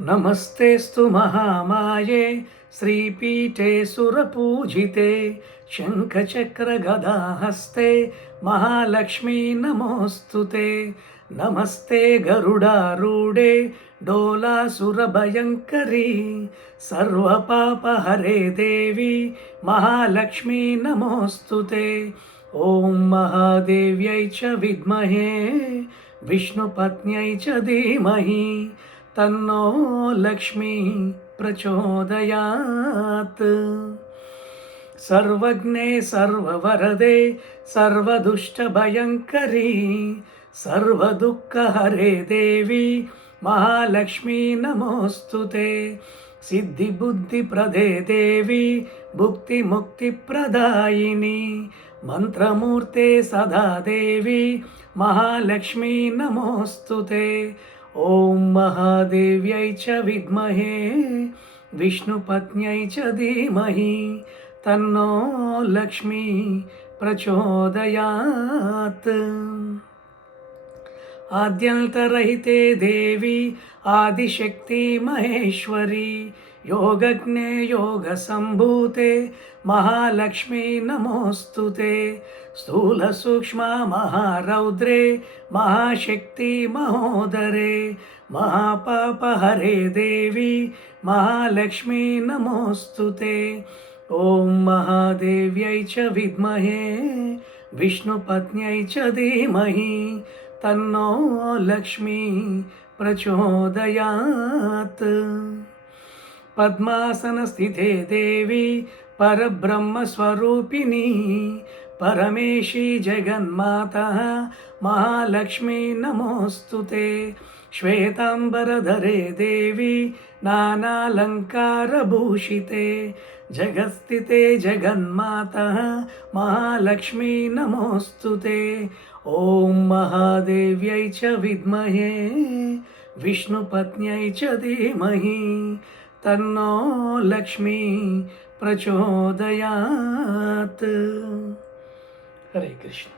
नमस्तेस्तु महामाये श्रीपीठे सुरपूजिते शङ्खचक्रगदाहस्ते महालक्ष्मी नमोऽस्तुते। नमस्ते गरुडारूढे डोलासुरभयङ्करी सर्वपापहरे देवी महालक्ष्मी नमोऽस्तुते। ॐ महादेव्यै च विद्महे विष्णुपत्न्यै च धीमहि तन्नो लक्ष्मी प्रचोदयात्। सर्वज्ञे सर्ववरदे सर्वदुष्टभयङ्करी सर्वदुःखहरे देवी महालक्ष्मी नमोऽस्तुते। सिद्धिबुद्धिप्रदे देवी भुक्तिमुक्तिप्रदायिनी मंत्रमूर्ते सदा देवी महालक्ष्मी नमोऽस्तुते। ॐ महादेव्यै च विद्महे विष्णुपत्न्यै च धीमहि तन्नो लक्ष्मी प्रचोदयात्। आद्यन्तरहिते देवी आदिशक्ति महेश्वरी योगज्ञे योगसम्भूते महालक्ष्मी नमोऽस्तुते। स्थूलसूक्ष्म महारौद्रे महाशक्ति महोदरे महापापहरे देवी महालक्ष्मी नमोऽस्तुते। ॐ महादेव्यै च विद्महे विष्णुपत्न्यै च धीमहि तन्नो लक्ष्मी प्रचोदयात्। पद्मासनस्थिते देवी परब्रह्मस्वरूपिणी परमेशी जगन्माता महालक्ष्मी नमोऽस्तुते। श्वेतांबरधरे देवी नानालङ्कारभूषिते जगत्स्थिते जगन्माता महालक्ष्मी नमोऽस्तुते। ॐ महादेव्यै च विद्महे विष्णुपत्न्यै च धीमहि तन्नो लक्ष्मी प्रचोदयात्। हरे कृष्ण।